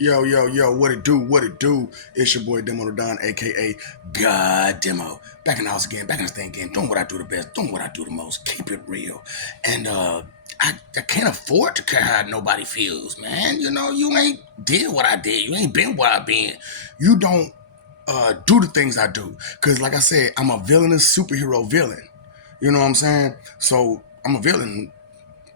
Yo, yo, yo, what it do? What it do? It's your boy Demo the Don, aka God Demo. Back in the house again, back in the thing again, doing what I do the best, doing what I do the most, keep it real. And I can't afford to care how nobody feels, man. You know, you ain't did what I did, you ain't been where I been. You don't do the things I do. Cause like I said, I'm a villainous superhero villain. You know what I'm saying? So I'm a villain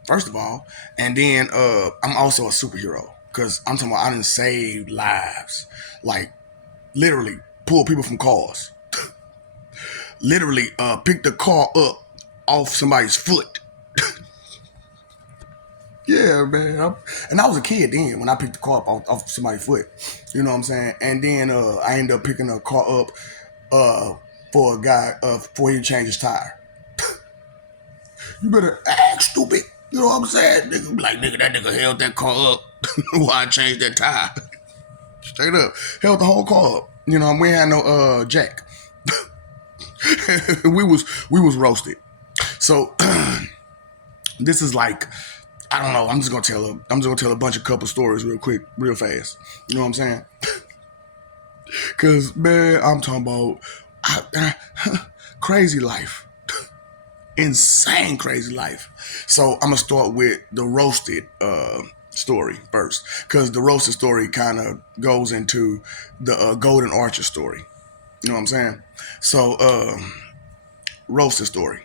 first of all, and then I'm also a superhero because I'm talking about I didn't save lives, like literally pull people from cars, literally pick the car up off somebody's foot. Yeah, man. And I was a kid then when I picked the car up off somebody's foot. You know what I'm saying? And then I ended up picking a car up uh, for a guy before he changed his tire. You better act stupid. You know what I'm saying? Nigga, like, nigga, that nigga held that car up while I changed that tire. Straight up. Held the whole car up. You know, we had no jack. we was roasted. So this is like, I don't know. I'm just gonna tell a bunch of couple stories real quick, real fast. You know what I'm saying? Cause man, I'm talking about crazy life. Insane crazy life. So I'm gonna start with the roasted story first, because the roasted story kind of goes into the Golden Archer story. You know what I'm saying? So roasted story.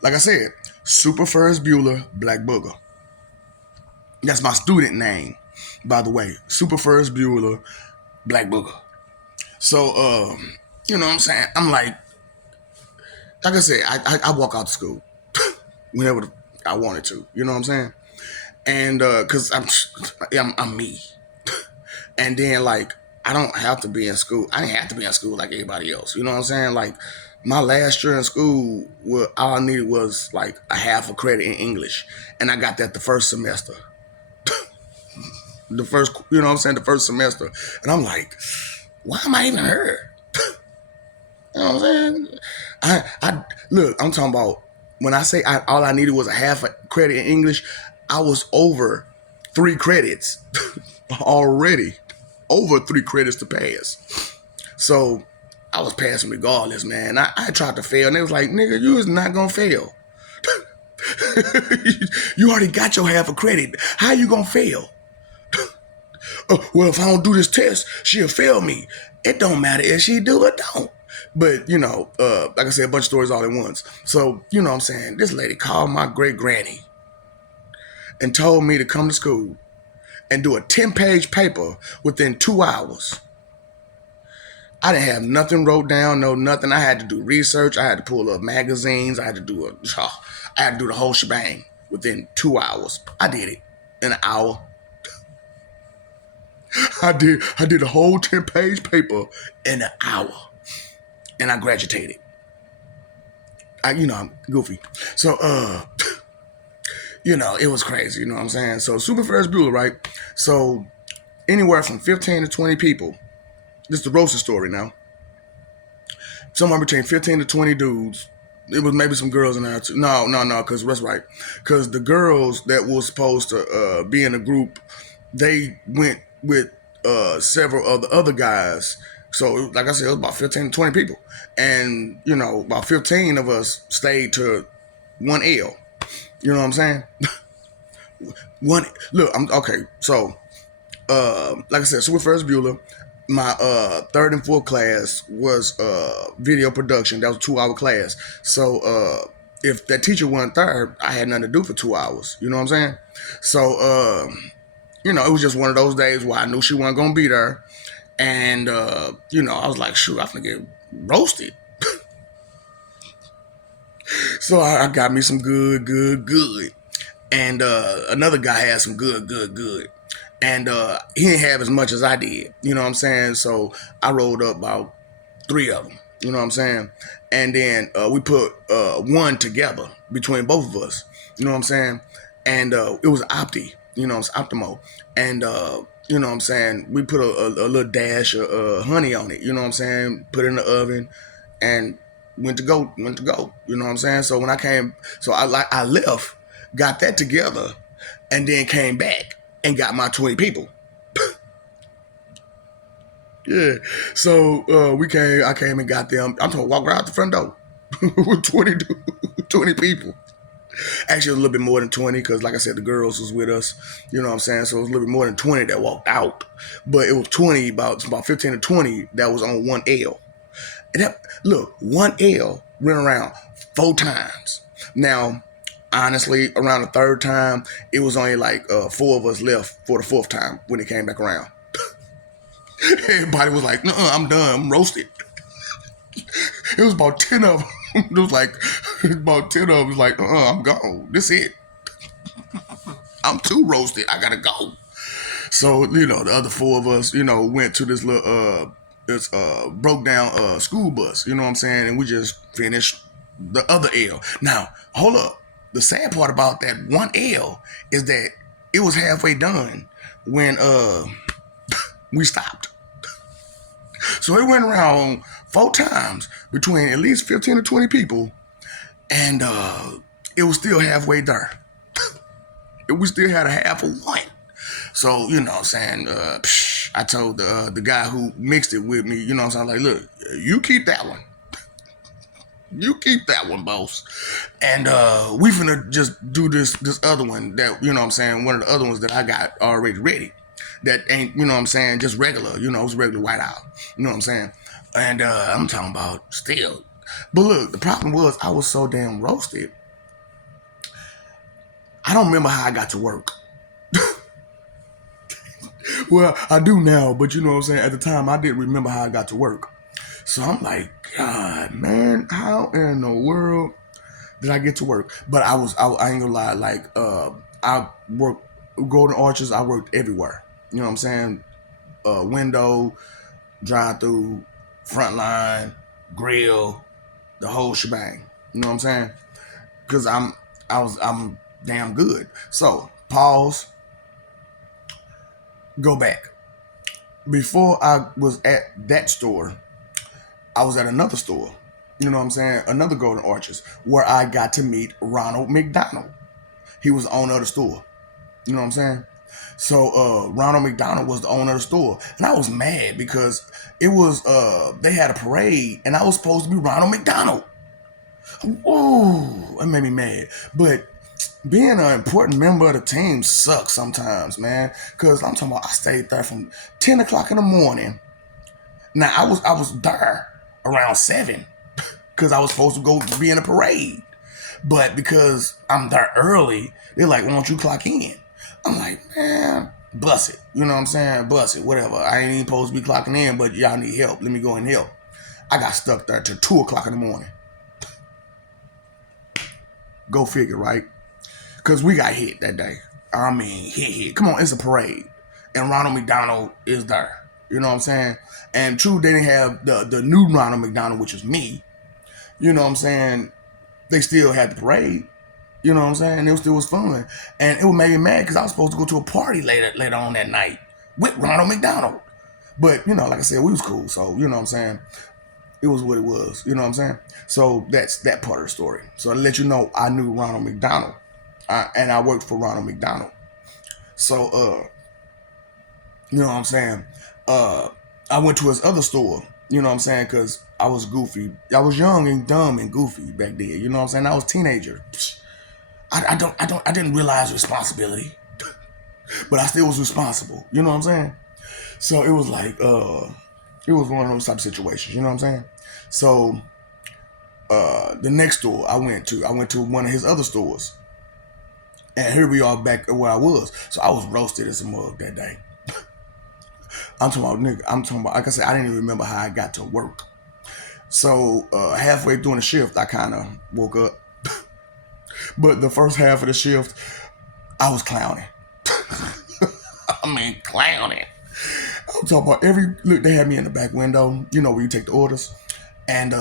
Like I said, Super Ferris Bueller, Black Booger. That's my student name, by the way. Super Ferris Bueller, Black Booger. So you know what I'm saying? I'm like I said, I walk out to school whenever I wanted to. You know what I'm saying? And because I'm me. And then like I don't have to be in school. I didn't have to be in school like everybody else. You know what I'm saying? Like my last year in school, all I needed was like a half a credit in English, and I got that the first semester. The first, you know what I'm saying? The first semester, and I'm like, why am I even here? You know what I'm saying? I look. I'm talking about when I say all I needed was a half a credit in English. I was over 3 credits already, over 3 credits to pass. So I was passing regardless, man. I tried to fail, and they was like, "Nigga, you is not gonna fail. You already got your half a credit. How you gonna fail?" Well, if I don't do this test, she'll fail me. It don't matter if she do or don't. But, you know, like I said, a bunch of stories all at once. So, you know what I'm saying? This lady called my great granny and told me to come to school and do a 10-page paper within 2 hours. I didn't have nothing wrote down, no nothing. I had to do research. I had to pull up magazines. I had to do the whole shebang within 2 hours. I did it in an hour. I did a whole 10-page paper in an hour. And I graduated. I'm goofy. So it was crazy, you know what I'm saying? So Super Ferris Bueller, right? So anywhere from 15 to 20 people. This is the roasted story now. Somewhere between 15 to 20 dudes. It was maybe some girls in there too. No, because that's right. Because the girls that were supposed to be in the group, they went with several of the other guys. So, like I said, it was about 15 to 20 people. And, about 15 of us stayed to 1L. You know what I'm saying? Okay. So, like I said, Super Ferris Bueller. My third and fourth class was video production. That was a 2-hour class. So if that teacher wasn't there, I had nothing to do for 2 hours. You know what I'm saying? So it was just one of those days where I knew she wasn't gonna be there, and I was like, shoot, I'm gonna get roasted. So I got me some good, and another guy had some good. And he didn't have as much as I did. You know what I'm saying? So I rolled up about 3 of them. You know what I'm saying? And then we put one together between both of us. You know what I'm saying? And it was Opti. It's Optimo. And you know what I'm saying? We put a little dash of honey on it. You know what I'm saying? Put it in the oven and went to go. You know what I'm saying? So when I came, I left, got that together, and then came back and got my 20 people. Yeah. So I came and got them. I'm talking walk right out the front door with 20 people. Actually, a little bit more than 20 because, like I said, the girls was with us. You know what I'm saying? So it was a little bit more than 20 that walked out. But it was 20, about 15 to 20 that was on 1L. And that, look, 1L went around 4 times. Now, honestly, around the third time, it was only like 4 of us left for the fourth time when it came back around. Everybody was like, "No, I'm done. I'm roasted." It was about 10 of them. It was like about 10 of them was like, I'm gone. This it. I'm too roasted. I gotta go. So, the other 4 of us, went to this broke down school bus, you know what I'm saying? And we just finished the other L. Now, hold up. The sad part about that 1L is that it was halfway done when we stopped. So it went around 4 times between at least 15 to 20 people, and it was still halfway there. We still had a half of one. So, you know what I'm saying? I told the guy who mixed it with me, you know what I'm saying? Like, look, you keep that one. You keep that one, boss. And we finna just do this other one that, you know what I'm saying, one of the other ones that I got already ready. That ain't, you know what I'm saying, just regular, it's regular white owl. You know what I'm saying? And I'm talking about still. But look, the problem was I was so damn roasted. I don't remember how I got to work. Well, I do now, but you know what I'm saying? At the time, I didn't remember how I got to work. So I'm like, God, man, how in the world did I get to work? But I ain't gonna lie, like, I worked, Golden Arches, I worked everywhere. You know what I'm saying? Window, drive through, front line, grill, the whole shebang. You know what I'm saying? Because I'm damn good. So, pause, go back. Before I was at that store, I was at another store, you know what I'm saying? Another Golden Arches, where I got to meet Ronald McDonald. He was the owner of the store. You know what I'm saying? So Ronald McDonald was the owner of the store. And I was mad because it was they had a parade and I was supposed to be Ronald McDonald. Ooh, it made me mad. But being an important member of the team sucks sometimes, man. Cause I'm talking about I stayed there from 10 o'clock in the morning. Now I was there around 7 because I was supposed to go be in a parade. But because I'm there early, they're like, why don't you clock in? I'm like, man, bust it. You know what I'm saying? Bust it, whatever. I ain't even supposed to be clocking in, but y'all need help. Let me go and help. I got stuck there till 2 o'clock in the morning. Go figure, right? Because we got hit that day. I mean, hit. Come on, it's a parade. And Ronald McDonald is there. You know what I'm saying? And true, they didn't have the new Ronald McDonald, which is me. You know what I'm saying? They still had the parade. You know what I'm saying? It still was fun. And it made me mad because I was supposed to go to a party later on that night with Ronald McDonald. But, like I said, we was cool. So, you know what I'm saying? It was what it was. You know what I'm saying? So that's that part of the story. So to let you know, I knew Ronald McDonald. And I worked for Ronald McDonald. So, you know what I'm saying? I went to his other store. You know what I'm saying? Because I was goofy. I was young and dumb and goofy back then. You know what I'm saying? I was a teenager. I didn't realize responsibility, but I still was responsible. You know what I'm saying? So it was like, it was one of those type of situations. You know what I'm saying? So, the next store I went to one of his other stores, and here we are back at where I was. So I was roasted as a mug that day. I'm talking about, nigga. I'm talking about, like I said, I didn't even remember how I got to work. So halfway during the shift, I kind of woke up. But the first half of the shift, I was clowning. I mean, clowning. I'm talking about look, they had me in the back window, where you take the orders. And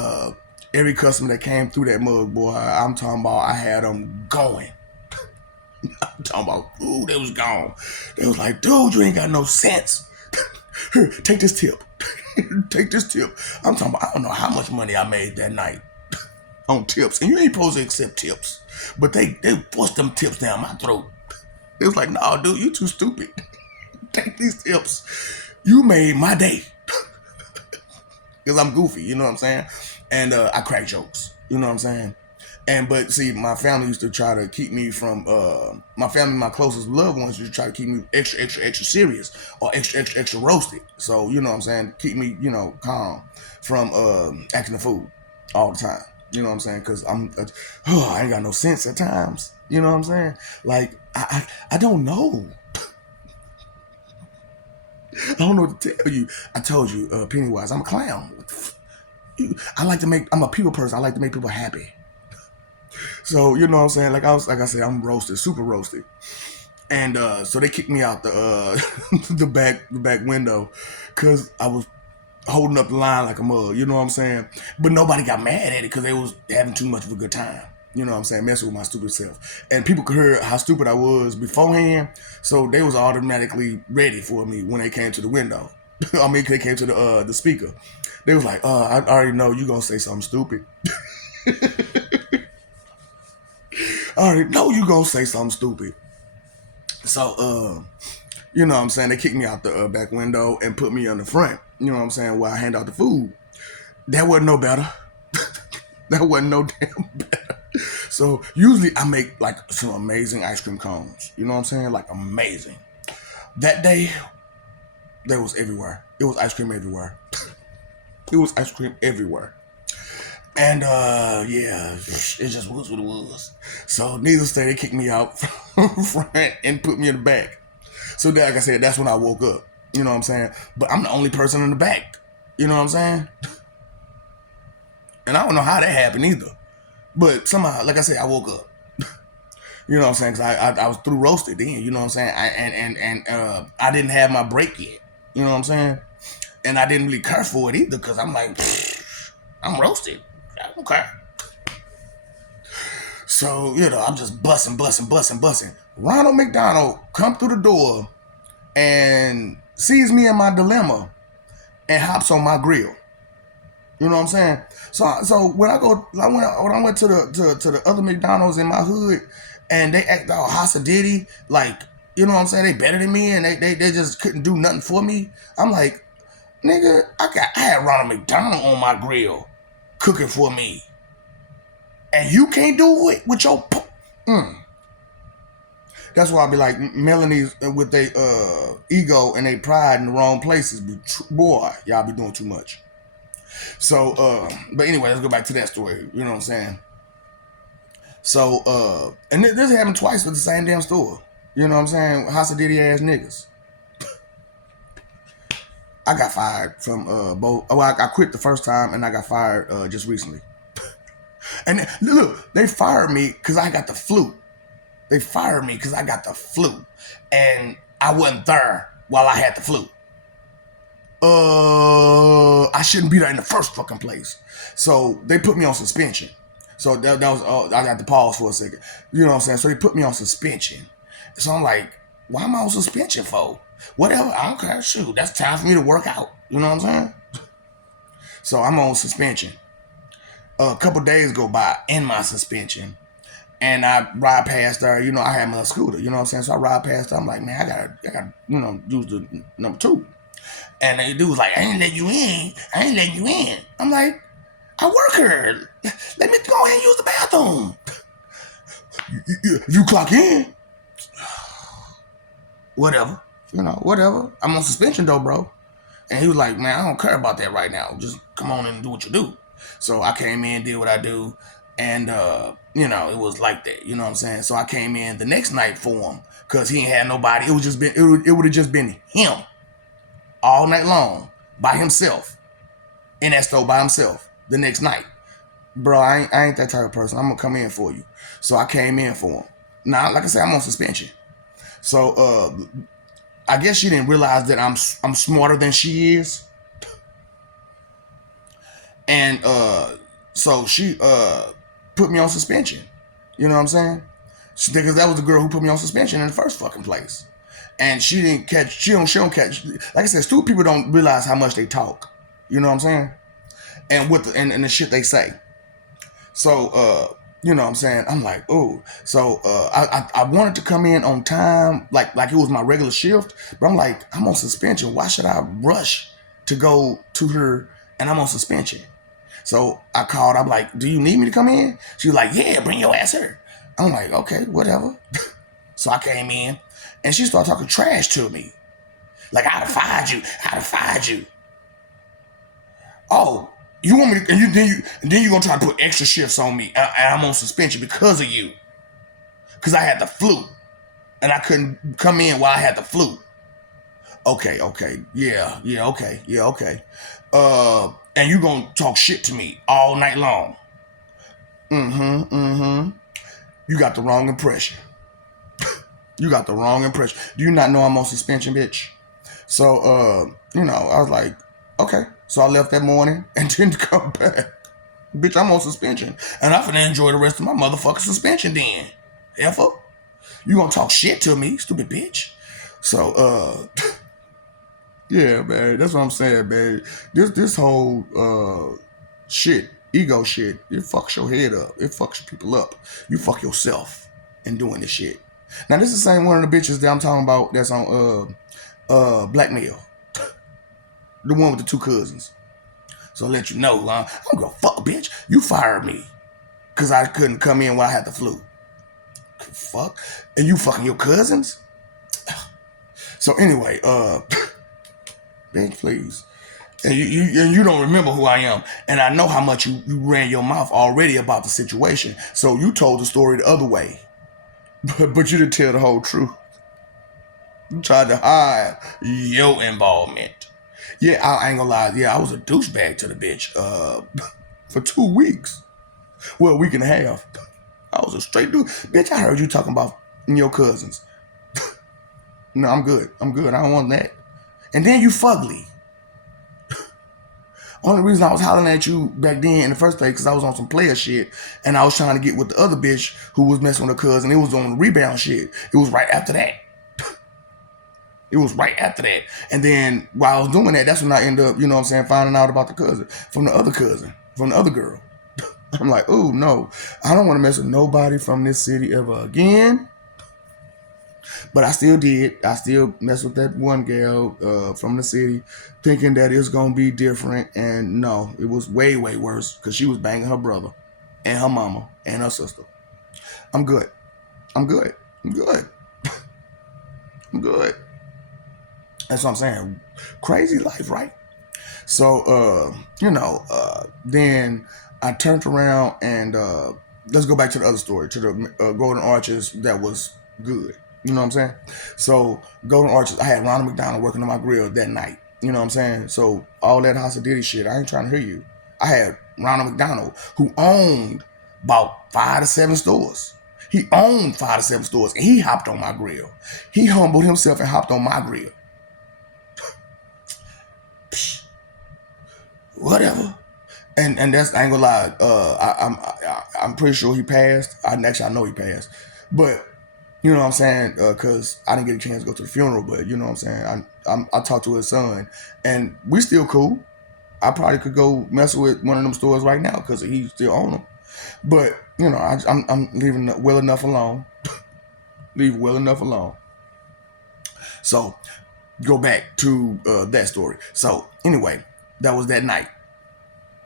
every customer that came through that mug, boy, I'm talking about I had them going. I'm talking about, ooh, they was gone. They was like, dude, you ain't got no sense. Here, take this tip. Take this tip. I'm talking about, I don't know how much money I made that night on tips. And you ain't supposed to accept tips. But they forced them tips down my throat. It was like, no, dude, you too stupid. Take these tips. You made my day. because I'm goofy, you know what I'm saying? And I crack jokes, you know what I'm saying? And but see, my family used to try to keep me from my family, my closest loved ones used to try to keep me extra serious or extra roasted. So you know what I'm saying, keep me calm from acting a fool all the time. You know what I'm saying? Because I ain't got no sense at times. You know what I'm saying? Like I don't know. I don't know what to tell you. I told you, Pennywise, I'm a clown. I'm a people person. I like to make people happy. So you know what I'm saying? Like I said, I'm roasted, super roasted. And so they kicked me out the the back window because I was holding up the line like a mug. You know what I'm saying? But nobody got mad at it because they was having too much of a good time. You know what I'm saying? Messing with my stupid self. And people could hear how stupid I was beforehand, so they was automatically ready for me when they came to the window. I mean, they came to the speaker. They was like, I already know you gonna say something stupid. I already know you gonna say something stupid. So, you know what I'm saying? They kicked me out the back window and put me on the front. You know what I'm saying? While I hand out the food. That wasn't no better. That wasn't no damn better. So usually I make like some amazing ice cream cones. You know what I'm saying? Like amazing. That day, there was everywhere. It was ice cream everywhere. It was ice cream everywhere. And yeah, it just was what it was. So needless to say, they kicked me out from front and put me in the back. So like I said, that's when I woke up. You know what I'm saying? But I'm the only person in the back. You know what I'm saying? And I don't know how that happened either. But somehow, like I said, I woke up. You know what I'm saying? Because I was through roasted then. You know what I'm saying? And I didn't have my break yet. You know what I'm saying? And I didn't really care for it either because I'm like, I'm roasted. I don't care. So, I'm just busting. Ronald McDonald come through the door and sees me in my dilemma and hops on my grill. You know what I'm saying? So when I went to the other McDonald's in my hood, and they act all hosadiddy, like you know what I'm saying? They better than me, and they just couldn't do nothing for me. I'm like, nigga, I had Ronald McDonald on my grill, cooking for me, and you can't do it with your. That's why I be like, Melanie's with their ego and their pride in the wrong places. Boy, y'all be doing too much. So, but anyway, let's go back to that story. You know what I'm saying? So, and this happened twice with the same damn store. You know what I'm saying? House-a-diddy ass niggas. I got fired from both. Oh, I quit the first time and I got fired just recently. And look, they fired me because I got the flu. They fired me because I got the flu. And I wasn't there while I had the flu. I shouldn't be there in the first fucking place. So they put me on suspension. So that was I got to pause for a second. You know what I'm saying? So they put me on suspension. So I'm like, why am I on suspension for? Whatever, I don't care. Shoot, that's time for me to work out. You know what I'm saying? So I'm on suspension. A couple days go by in my suspension. And I ride past her, I had my scooter, you know what I'm saying? So I ride past her, I'm like, man, I gotta, use the number 2. And the dude was like, I ain't letting you in. I'm like, I work here. Let me go ahead and use the bathroom. You clock in. Whatever. Whatever. I'm on suspension though, bro. And he was like, man, I don't care about that right now. Just come on in and do what you do. So I came in, did what I do. And, it was like that. You know what I'm saying? So I came in the next night for him because he ain't had nobody. It would have just been him all night long by himself in that store by himself the next night. Bro, I ain't that type of person. I'm going to come in for you. So I came in for him. Now, like I said, I'm on suspension. So I guess she didn't realize that I'm smarter than she is. And so she put me on suspension. You know what I'm saying? Because that was the girl who put me on suspension in the first fucking place. And she didn't catch, she don't catch, like I said, stupid people don't realize how much they talk. You know what I'm saying? And and the shit they say. So, you know what I'm saying? I'm like, oh. So I wanted to come in on time, like it was my regular shift. But I'm like, I'm on suspension. Why should I rush to go to her and I'm on suspension. So I called. I'm like, "Do you need me to come in?" She was like, "Yeah, bring your ass here." I'm like, "Okay, whatever." So I came in, and she started talking trash to me, like, "I'd have fired you. I'd have fired you." Oh, you want me to? And then you gonna try to put extra shifts on me, and I'm on suspension because of you, because I had the flu, and I couldn't come in while I had the flu. Okay, okay, yeah, okay, yeah, okay. And you gonna talk shit to me all night long? Mm-hmm. You got the wrong impression. You got the wrong impression. Do you not know I'm on suspension, bitch? So, I was like, okay. So I left that morning and didn't come back. Bitch, I'm on suspension. And I'm finna enjoy the rest of my motherfucking suspension then. Effer. You gonna talk shit to me, stupid bitch. So, yeah, man. That's what I'm saying, man. This whole shit, ego shit, it fucks your head up. It fucks people up. You fuck yourself in doing this shit. Now, this is the same one of the bitches that I'm talking about that's on Blackmail. The one with the two cousins. So I'll let you know, I don't give a fuck, bitch. You fired me. Cause I couldn't come in when I had the flu. Fuck. And you fucking your cousins? So anyway, bitch, please. And you don't remember who I am. And I know how much you ran your mouth already about the situation. So you told the story the other way. But you didn't tell the whole truth. You tried to hide your involvement. Yeah, I ain't gonna lie. Yeah, I was a douchebag to the bitch for 2 weeks. Well, a week and a half. I was a straight dude. Bitch, I heard you talking about your cousins. No, I'm good. I'm good. I don't want that. And then you fugly. Only reason I was hollering at you back then in the first place because I was on some player shit and I was trying to get with the other bitch who was messing with her cousin. It was on the rebound shit. It was right after that. It was right after that. And then while I was doing that, that's when I ended up, finding out about the cousin, from the other girl. I'm like, oh no, I don't want to mess with nobody from this city ever again. But I still did. I still messed with that one girl from the city, thinking that it's gonna be different. And no, it was way, way worse because she was banging her brother and her mama and her sister. I'm good. I'm good. I'm good. I'm good. That's what I'm saying. Crazy life, right? So, then I turned around and let's go back to the other story, to the Golden Arches that was good. You know what I'm saying? So, Golden Arches, I had Ronald McDonald working on my grill that night. You know what I'm saying? So, all that Hosadiddy shit, I ain't trying to hear you. I had Ronald McDonald, who owned about 5 to 7 stores. He owned 5 to 7 stores, and he hopped on my grill. He humbled himself and hopped on my grill. Whatever. And that's, I ain't gonna lie. I'm pretty sure he passed. I know he passed, but you know what I'm saying? Because I didn't get a chance to go to the funeral, but you know what I'm saying. I talked to his son, and we still cool. I probably could go mess with one of them stores right now because he still own them. But I'm leaving well enough alone. Leave well enough alone. So go back to that story. So anyway, that was that night.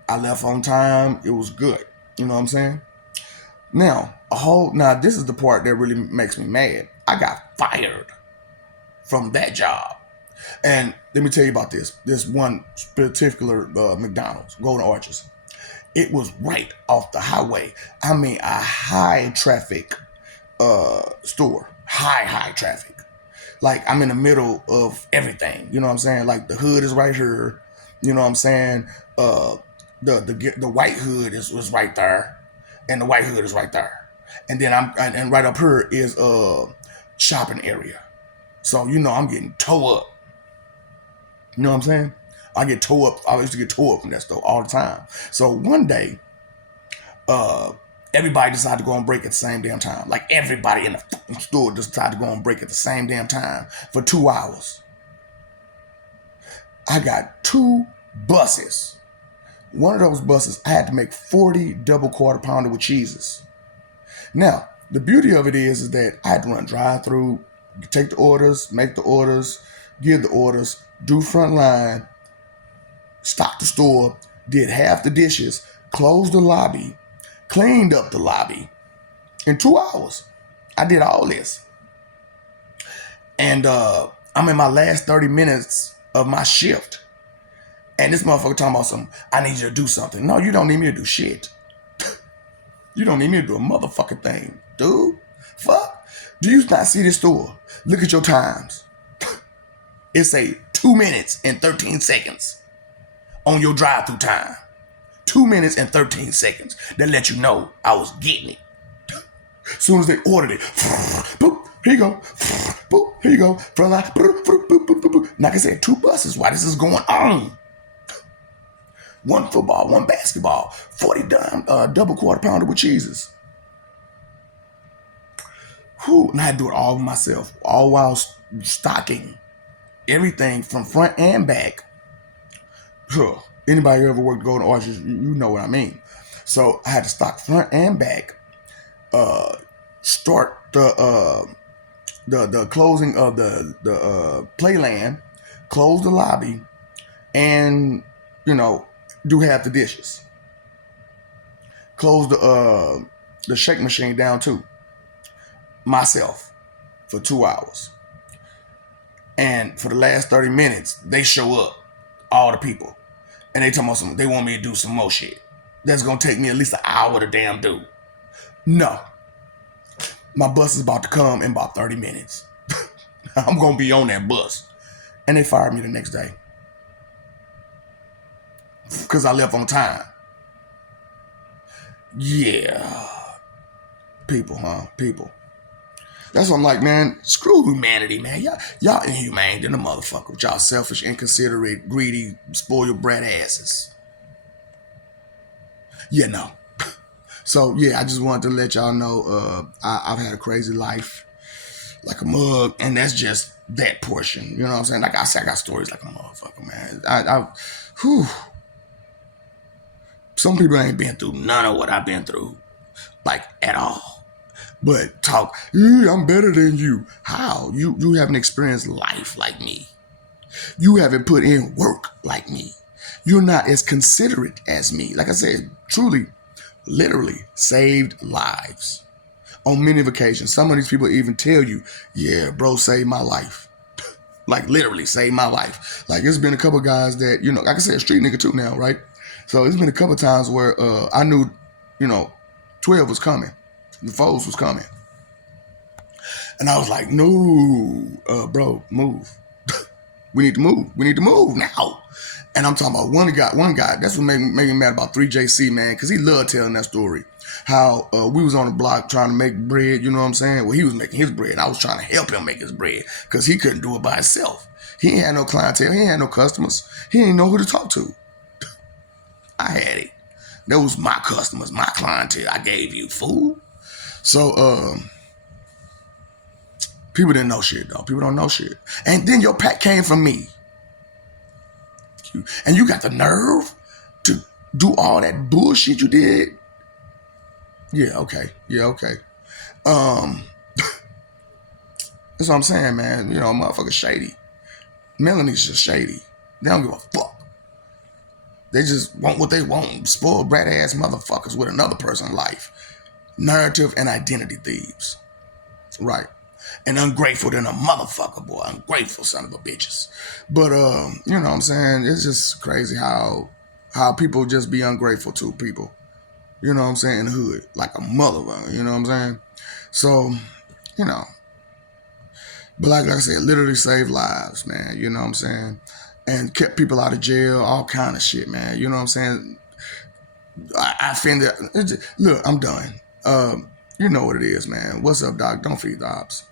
I left on time. It was good. You know what I'm saying? Now this is the part that really makes me mad. I got fired from that job. And let me tell you about this. This one particular McDonald's, Golden Arches. It was right off the highway. I mean, a high traffic store. High traffic. Like, I'm in the middle of everything. You know what I'm saying? Like, the hood is right here. You know what I'm saying? The white hood was right there, and the white hood is right there, and then and right up here is a shopping area. So I'm getting toe up. You know what I'm saying? I get toe up. I used to get toe up from that store all the time. So one day, everybody decided to go on break at the same damn time. Like, everybody in the store decided to go on break at the same damn time for 2 hours. I got 2 buses. One of those buses, I had to make 40 double quarter pounder with cheeses. Now, the beauty of it is that I had to run drive-through, take the orders, make the orders, give the orders, do front line, stocked the store, did half the dishes, closed the lobby, cleaned up the lobby in 2 hours. I did all this. And I'm in my last 30 minutes of my shift. And this motherfucker talking about something, I need you to do something. No, you don't need me to do shit. You don't need me to do a motherfucking thing, dude. Fuck. Do you not see this store? Look at your times. It's a 2 minutes and 13 seconds on your drive-through time. 2 minutes and 13 seconds. That let you know I was getting it. As soon as they ordered it, boop, here you go. Boop, here you go. Front line, boop, boop, boop, boop, boop. Like I said, 2 buses while this is going on. 1 football, 1 basketball, 40 dime, double quarter pounder with cheeses. Whew, and I had to do it all myself, all while stocking everything from front and back. Huh. Anybody who ever worked Golden Arches, you know what I mean. So I had to stock front and back, start the closing of the playland, close the lobby, and do half the dishes. Close the shake machine down too. Myself for 2 hours. And for the last 30 minutes, they show up, all the people. And they talking about they want me to do some more shit. That's gonna take me at least an hour to damn do. No. My bus is about to come in about 30 minutes. I'm gonna be on that bus. And they fired me the next day. Because I left on time. Yeah. People, huh? People. That's what I'm like, man. Screw humanity, man. Y'all inhumane than a motherfucker with y'all selfish, inconsiderate, greedy, spoiled brat asses. Yeah, no. So, yeah, I just wanted to let y'all know I've had a crazy life like a mug, and that's just that portion. You know what I'm saying? Like I said, I got stories like a motherfucker, man. Whew. Some people ain't been through none of what I've been through, like, at all. But talk, I'm better than you. How? You haven't experienced life like me. You haven't put in work like me. You're not as considerate as me. Like I said, truly, literally saved lives on many occasions. Some of these people even tell you, yeah, bro, saved my life. Like literally saved my life. Like it's been a couple guys that, like I said, street nigga too now, right? So it's been a couple times where I knew, 12 was coming. The foes was coming. And I was like, no, bro, move. We need to move. We need to move now. And I'm talking about one guy. That's what made me mad about 3JC, man, because he loved telling that story. How we was on the block trying to make bread, you know what I'm saying? Well, he was making his bread. I was trying to help him make his bread because he couldn't do it by himself. He ain't had no clientele. He ain't had no customers. He didn't know who to talk to. I had it. That was my customers, my clientele. I gave you, fool. So, people didn't know shit, though. People don't know shit. And then your pack came from me. And you got the nerve to do all that bullshit you did? Yeah, okay. That's what I'm saying, man. Motherfuckers shady. Melanie's just shady. They don't give a fuck. They just want what they want. Spoiled brat ass motherfuckers with another person's life. Narrative and identity thieves. Right. And ungrateful than a motherfucker, boy. Ungrateful son of a bitches. But, you know what I'm saying? It's just crazy how people just be ungrateful to people. You know what I'm saying? In the hood. Like a motherfucker. You know what I'm saying? So, But like I said, literally saved lives, man. You know what I'm saying? And kept people out of jail, all kind of shit, man. You know what I'm saying? I offended. Look, I'm done. You know what it is, man. What's up, Doc? Don't feed the ops.